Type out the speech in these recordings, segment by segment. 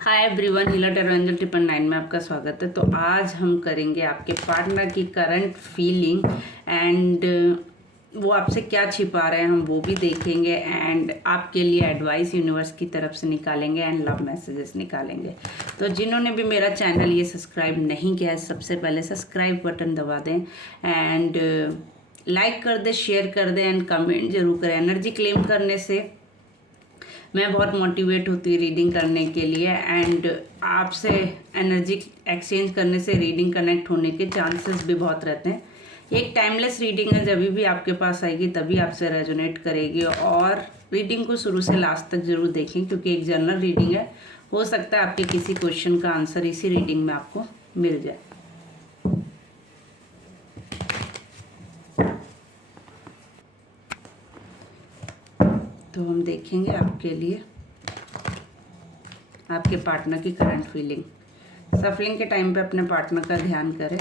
Hi everyone, हीला tarot angel 999 में आपका स्वागत है। तो आज हम करेंगे आपके पार्टनर की करंट फीलिंग एंड वो आपसे क्या छिपा रहे हैं, हम वो भी देखेंगे एंड आपके लिए एडवाइस यूनिवर्स की तरफ से निकालेंगे एंड लव मैसेजेस निकालेंगे। तो जिन्होंने भी मेरा चैनल ये सब्सक्राइब नहीं किया है, सबसे पहले सब्सक्राइब बटन दबा दें एंड लाइक कर दें, शेयर कर दें एंड कमेंट जरूर करें। एनर्जी क्लेम करने से मैं बहुत मोटिवेट होती हूँ रीडिंग करने के लिए एंड आपसे एनर्जी एक्सचेंज करने से रीडिंग कनेक्ट होने के चांसेस भी बहुत रहते हैं। ये एक टाइमलेस रीडिंग है, जब भी आपके पास आएगी तभी आपसे रेजोनेट करेगी। और रीडिंग को शुरू से लास्ट तक जरूर देखें क्योंकि एक जनरल रीडिंग है, हो सकता है आपके किसी क्वेश्चन का आंसर इसी रीडिंग में आपको मिल जाए। तो हम देखेंगे आपके लिए आपके पार्टनर की करंट फीलिंग। सफलिंग के टाइम पे अपने पार्टनर का ध्यान करें।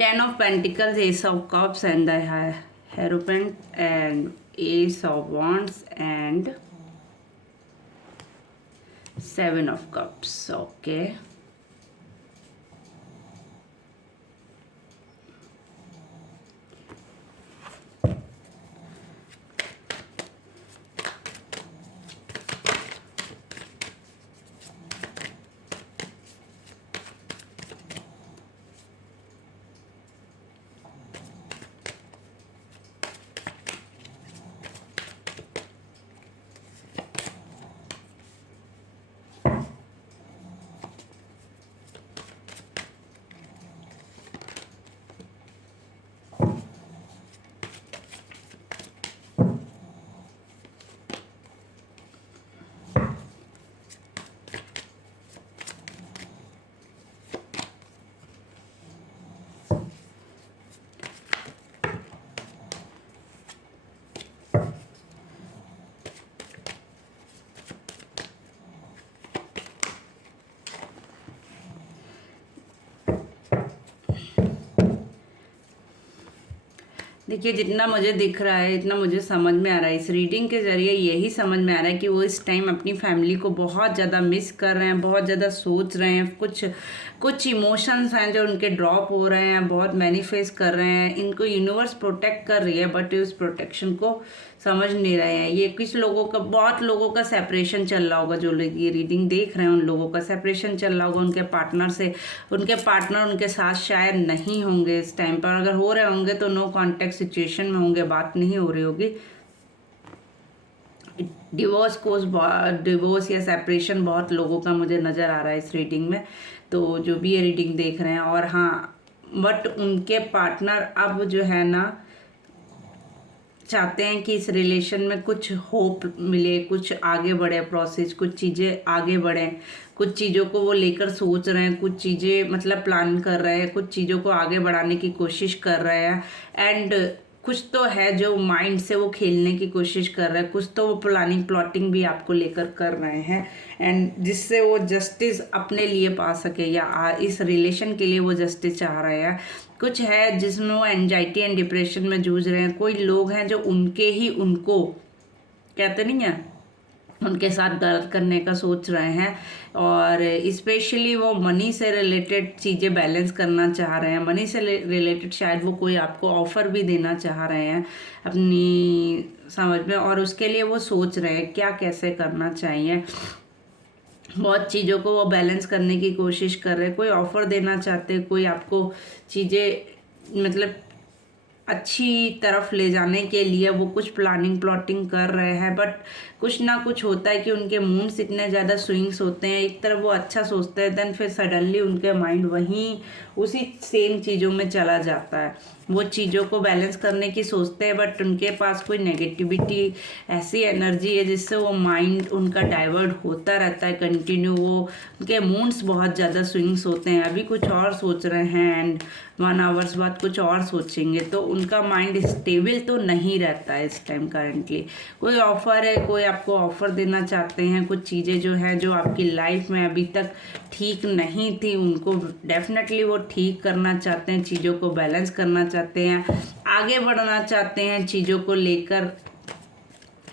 Ten of Pentacles, Ace of Cups and the Hierophant and Ace of Wands and Seven of Cups. Okay. देखिए, जितना मुझे दिख रहा है, इतना मुझे समझ में आ रहा है, इस रीडिंग के ज़रिए यही समझ में आ रहा है कि वो इस टाइम अपनी फैमिली को बहुत ज़्यादा मिस कर रहे हैं, बहुत ज़्यादा सोच रहे हैं। कुछ इमोशंस हैं जो उनके ड्रॉप हो रहे हैं, बहुत मैनिफेस्ट कर रहे हैं। इनको यूनिवर्स प्रोटेक्ट कर रही है बट उस प्रोटेक्शन को समझ नहीं रहे हैं। ये बहुत लोगों का सेपरेशन चल रहा होगा। जो लोग ये रीडिंग देख रहे हैं उन लोगों का सेपरेशन चल रहा होगा उनके पार्टनर से। उनके पार्टनर उनके साथ शायद नहीं होंगे इस टाइम पर। अगर हो रहे होंगे तो नो कॉन्टेक्ट सिचुएशन में होंगे, बात नहीं हो रही होगी। डिवोर्स या सेपरेशन बहुत लोगों का मुझे नज़र आ रहा है इस रीडिंग में। तो जो भी ये रीडिंग देख रहे हैं, और हाँ, बट उनके पार्टनर अब जो है ना चाहते हैं कि इस रिलेशन में कुछ होप मिले, कुछ आगे बढ़े प्रोसेस, कुछ चीज़ें आगे बढ़ें। कुछ चीज़ों को वो लेकर सोच रहे हैं, कुछ चीज़ें मतलब प्लान कर रहे हैं, कुछ चीज़ों को आगे बढ़ाने की कोशिश कर रहे हैं। एंड कुछ तो है जो माइंड से वो खेलने की कोशिश कर रहे हैं, कुछ तो वो प्लॉटिंग भी आपको लेकर कर रहे हैं एंड जिससे वो जस्टिस अपने लिए पा सके या इस रिलेशन के लिए वो जस्टिस चाह रहे हैं। कुछ है जिसमें वो एंजाइटी एंड डिप्रेशन में जूझ रहे हैं। कोई लोग हैं जो उनको कहते नहीं है उनके साथ गलत करने का सोच रहे हैं, और स्पेशली वो मनी से रिलेटेड चीज़ें बैलेंस करना चाह रहे हैं। मनी से रिलेटेड शायद वो कोई आपको ऑफ़र भी देना चाह रहे हैं अपनी समझ में, और उसके लिए वो सोच रहे हैं क्या कैसे करना चाहिए। बहुत चीज़ों को वो बैलेंस करने की कोशिश कर रहे हैं। कोई ऑफ़र देना चाहते हैं, कोई आपको चीज़ें मतलब अच्छी तरफ ले जाने के लिए वो कुछ प्लानिंग कर रहे हैं, बट कुछ ना कुछ होता है कि उनके मूड्स इतने ज़्यादा स्विंग्स होते हैं। एक तरफ वो अच्छा सोचते हैं, देन फिर सडनली उनके माइंड वहीं उसी सेम चीज़ों में चला जाता है। वो चीज़ों को बैलेंस करने की सोचते हैं, बट उनके पास कोई नेगेटिविटी ऐसी एनर्जी है जिससे वो माइंड उनका डाइवर्ट होता रहता है कंटिन्यू। वो उनके मूड्स बहुत ज़्यादा स्विंग्स होते हैं, अभी कुछ और सोच रहे हैं एंड 1 आवर्स बाद कुछ और सोचेंगे, तो उनका माइंड स्टेबल तो नहीं रहता है इस टाइम करंटली। कोई ऑफ़र है, कोई आपको ऑफ़र देना चाहते हैं, कुछ चीज़ें जो हैं जो आपकी लाइफ में अभी तक ठीक नहीं थी उनको डेफिनेटली वो ठीक करना चाहते हैं, चीज़ों को बैलेंस करना चाहते हैं, आगे बढ़ना चाहते हैं चीज़ों को लेकर।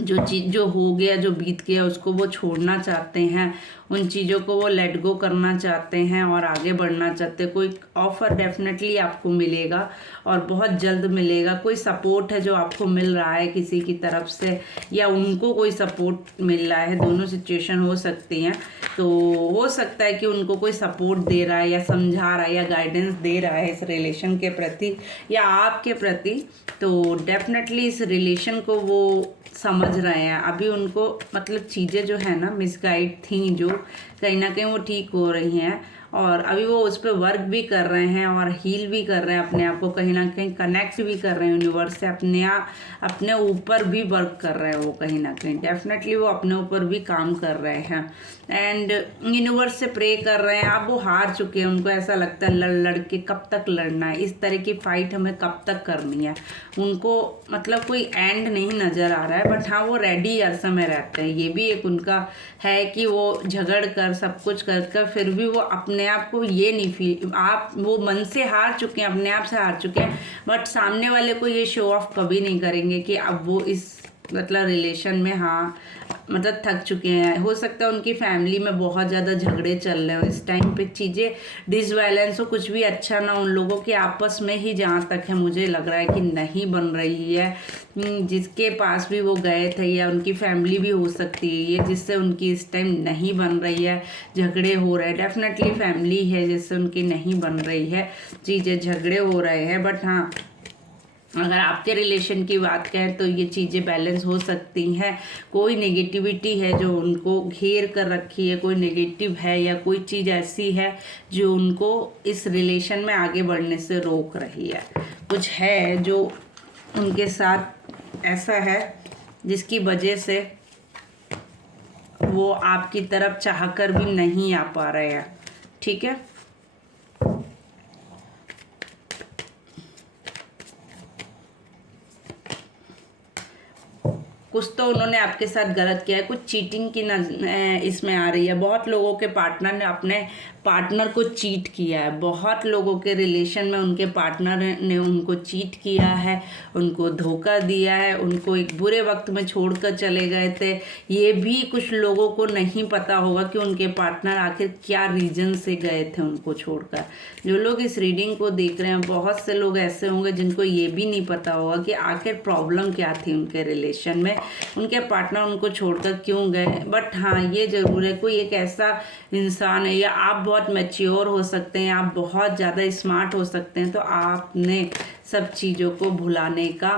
जो चीज़ जो हो गया, जो बीत गया, उसको वो छोड़ना चाहते हैं, उन चीज़ों को वो लेट गो करना चाहते हैं और आगे बढ़ना चाहते हैं। कोई ऑफ़र डेफिनेटली आपको मिलेगा और बहुत जल्द मिलेगा। कोई सपोर्ट है जो आपको मिल रहा है किसी की तरफ से, या उनको कोई सपोर्ट मिल रहा है, दोनों सिचुएशन हो सकती हैं। तो हो सकता है कि उनको कोई सपोर्ट दे रहा है या समझा रहा है या गाइडेंस दे रहा है इस रिलेशन के प्रति या आपके प्रति, तो डेफिनेटली इस रिलेशन को वो समझ रहे हैं। अभी उनको मतलब चीज़ें जो है ना मिसगाइड थी, जो कहीं ना कहीं वो ठीक हो रही हैं, और अभी वो उस पर वर्क भी कर रहे हैं और हील भी कर रहे हैं अपने आप को, कहीं ना कहीं कनेक्ट भी कर रहे हैं यूनिवर्स से, अपने ऊपर भी वर्क कर रहे हैं वो, कहीं ना कहीं डेफिनेटली वो अपने ऊपर भी काम कर रहे हैं एंड यूनिवर्स से प्रे कर रहे हैं। अब वो हार चुके हैं, उनको ऐसा लगता है लड़ के कब तक लड़ना है, इस तरह की फाइट हमें कब तक करनी है। उनको मतलब कोई एंड नहीं नज़र आ रहा है, बट हाँ वो रेडी हर समय रहते हैं। ये भी एक उनका है कि वो झगड़ कर सब कुछ कर फिर भी वो अपने आप को ये नहीं फील, आप वो मन से हार चुके हैं, अपने आप से हार चुके हैं, बट सामने वाले को ये शो ऑफ कभी नहीं करेंगे कि अब वो इस मतलब रिलेशन में हाँ मतलब थक चुके हैं। हो सकता है उनकी फैमिली में बहुत ज़्यादा झगड़े चल रहे हो इस टाइम पे, चीज़ें डिसबैलेंस हो, कुछ भी अच्छा ना उन लोगों के आपस में ही, जहाँ तक है मुझे लग रहा है कि नहीं बन रही है। जिसके पास भी वो गए थे या उनकी फैमिली भी हो सकती है ये, जिससे उनकी इस टाइम नहीं बन रही है, झगड़े हो रहे हैं। डेफिनेटली फैमिली है जिससे उनकी नहीं बन रही है चीज़ें, झगड़े हो रहे हैं, बट हाँ अगर आपके रिलेशन की बात करें तो ये चीज़ें बैलेंस हो सकती हैं। कोई नेगेटिविटी है जो उनको घेर कर रखी है, कोई नेगेटिव है या कोई चीज़ ऐसी है जो उनको इस रिलेशन में आगे बढ़ने से रोक रही है। कुछ है जो उनके साथ ऐसा है जिसकी वजह से वो आपकी तरफ चाहकर भी नहीं आ पा रहे हैं। ठीक है, कुछ तो उन्होंने आपके साथ गलत किया है, कुछ चीटिंग की इसमें आ रही है। बहुत लोगों के पार्टनर ने अपने पार्टनर को चीट किया है, बहुत लोगों के रिलेशन में उनके पार्टनर ने उनको चीट किया है, उनको धोखा दिया है, उनको एक बुरे वक्त में छोड़कर चले गए थे। ये भी कुछ लोगों को नहीं पता होगा कि उनके पार्टनर आखिर क्या रीजन से गए थे उनको छोड़कर। जो लोग इस रीडिंग को देख रहे हैं, बहुत से लोग ऐसे होंगे जिनको ये भी नहीं पता होगा कि आखिर प्रॉब्लम क्या थी उनके रिलेशन में, उनके पार्टनर उनको छोड़कर क्यों गए। बट हाँ ये ज़रूर है, कोई एक ऐसा इंसान है, या आप बहुत मैच्योर हो सकते हैं, आप बहुत ज़्यादा स्मार्ट हो सकते हैं, तो आपने सब चीज़ों को भुलाने का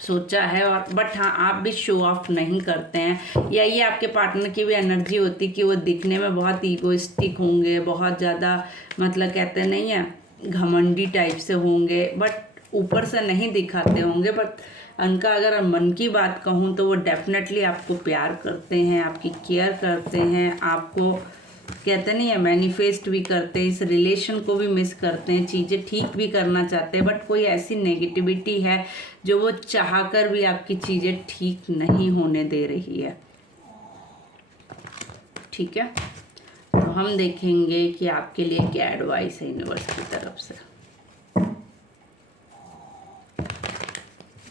सोचा है। और बट हाँ आप भी शो ऑफ नहीं करते हैं, या ये आपके पार्टनर की भी एनर्जी होती कि वो दिखने में बहुत ईगोइस्टिक होंगे, बहुत ज़्यादा मतलब कहते नहीं है घमंडी टाइप से होंगे, बट ऊपर से नहीं दिखाते होंगे। बट उनका अगर मन की बात कहूँ तो वो डेफिनेटली आपको प्यार करते हैं, आपकी केयर करते हैं, आपको कहते नहीं है मैनिफेस्ट भी करते हैं, इस रिलेशन को भी मिस करते हैं, चीज़ें ठीक भी करना चाहते हैं, बट कोई ऐसी नेगेटिविटी है जो वो चाहकर भी आपकी चीज़ें ठीक नहीं होने दे रही है। ठीक है, तो हम देखेंगे कि आपके लिए क्या एडवाइस है यूनिवर्स की तरफ से।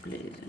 प्लीज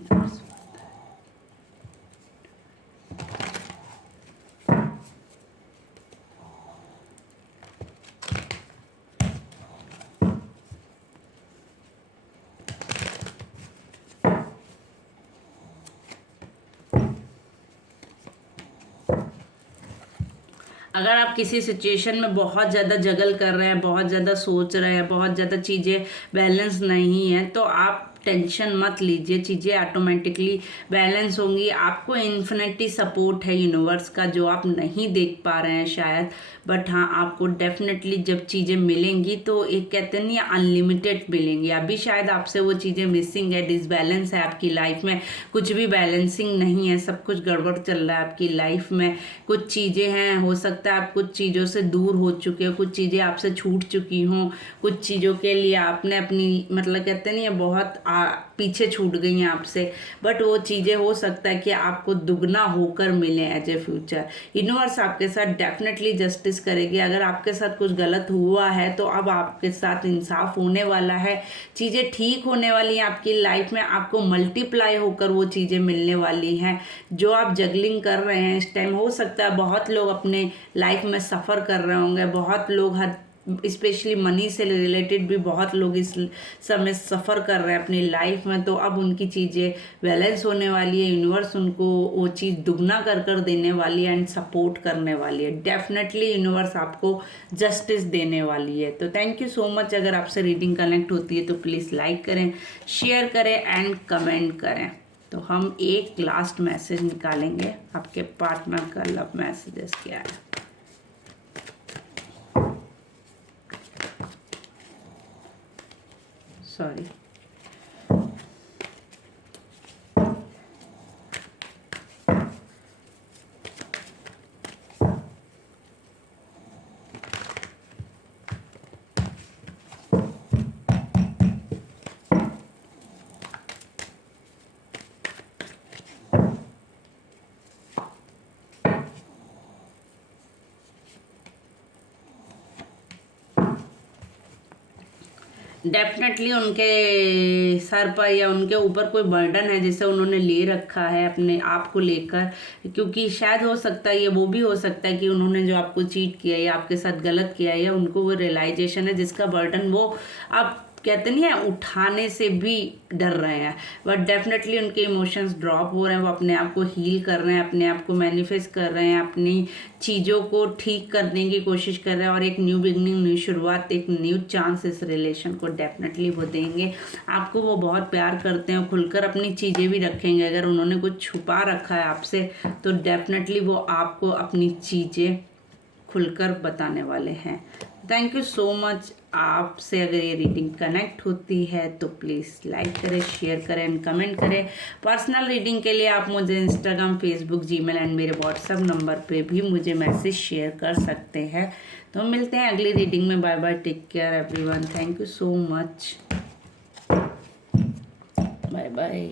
अगर आप किसी सिचुएशन में बहुत ज़्यादा जगल कर रहे हैं, बहुत ज़्यादा सोच रहे हैं, बहुत ज़्यादा चीज़ें बैलेंस नहीं है, तो आप टेंशन मत लीजिए, चीज़ें ऑटोमेटिकली बैलेंस होंगी। आपको इन्फिनिटी सपोर्ट है यूनिवर्स का, जो आप नहीं देख पा रहे हैं शायद, बट हाँ आपको डेफिनेटली जब चीज़ें मिलेंगी तो एक कहते नहीं अनलिमिटेड मिलेंगी। अभी शायद आपसे वो चीज़ें मिसिंग है, डिसबैलेंस है आपकी लाइफ में, कुछ भी बैलेंसिंग नहीं है, सब कुछ गड़बड़ चल रहा है आपकी लाइफ में। कुछ चीज़ें हैं, हो सकता है आप कुछ चीज़ों से दूर हो चुके हो, कुछ चीज़ें आपसे छूट चुकी हों, कुछ चीज़ों के लिए आपने अपनी मतलब कहते नहीं है बहुत पीछे छूट गई हैं आपसे, बट वो चीज़ें हो सकता है कि आपको दुगना होकर मिले एज ए फ्यूचर। यूनिवर्स आपके साथ डेफिनेटली जस्टिस करेगी। अगर आपके साथ कुछ गलत हुआ है तो अब आपके साथ इंसाफ होने वाला है, चीज़ें ठीक होने वाली हैं आपकी लाइफ में, आपको मल्टीप्लाई होकर वो चीज़ें मिलने वाली हैं जो आप जगलिंग कर रहे हैं इस टाइम। हो सकता है बहुत लोग अपने लाइफ में सफ़र कर रहे होंगे, बहुत लोग हर स्पेशली मनी से रिलेटेड भी बहुत लोग इस समय सफ़र कर रहे हैं अपनी लाइफ में, तो अब उनकी चीज़ें बैलेंस होने वाली है। यूनिवर्स उनको वो चीज़ दुगना कर देने वाली है एंड सपोर्ट करने वाली है। डेफिनेटली यूनिवर्स आपको जस्टिस देने वाली है। तो थैंक यू सो मच। अगर आपसे रीडिंग कनेक्ट होती है तो प्लीज़ लाइक करें, शेयर करें एंड कमेंट करें। तो हम एक लास्ट मैसेज निकालेंगे, आपके पार्टनर का लव मैसेजेस क्या है। सॉरी, डेफिनेटली उनके सर पर या उनके ऊपर कोई बर्डन है जिसे उन्होंने ले रखा है अपने आप को लेकर, क्योंकि शायद हो सकता है, ये वो भी हो सकता है कि उन्होंने जो आपको चीट किया या आपके साथ गलत किया या उनको वो रियलाइजेशन है जिसका बर्डन वो आप कहते नहीं है उठाने से भी डर रहे हैं। बट डेफिनेटली उनके इमोशंस ड्रॉप हो रहे हैं, वो अपने आप को हील कर रहे हैं, अपने आप को मैनिफेस्ट कर रहे हैं, अपनी चीज़ों को ठीक करने की कोशिश कर रहे हैं और एक न्यू बिगनिंग, न्यू शुरुआत, एक न्यू चांस इस रिलेशन को डेफिनेटली वो देंगे आपको। वो बहुत प्यार करते हैं, खुलकर अपनी चीज़ें भी रखेंगे। अगर उन्होंने कुछ छुपा रखा है आपसे तो डेफिनेटली वो आपको अपनी चीज़ें खुलकर बताने वाले हैं। Thank you so much. आपसे अगर ये रीडिंग कनेक्ट होती है तो प्लीज़ लाइक करें, शेयर करें एंड कमेंट करें। पर्सनल रीडिंग के लिए आप मुझे इंस्टाग्राम, फेसबुक, जीमेल एंड मेरे व्हाट्सएप नंबर पे भी मुझे मैसेज शेयर कर सकते हैं। तो मिलते हैं अगली रीडिंग में। Bye bye, take care everyone, thank you so much, bye bye.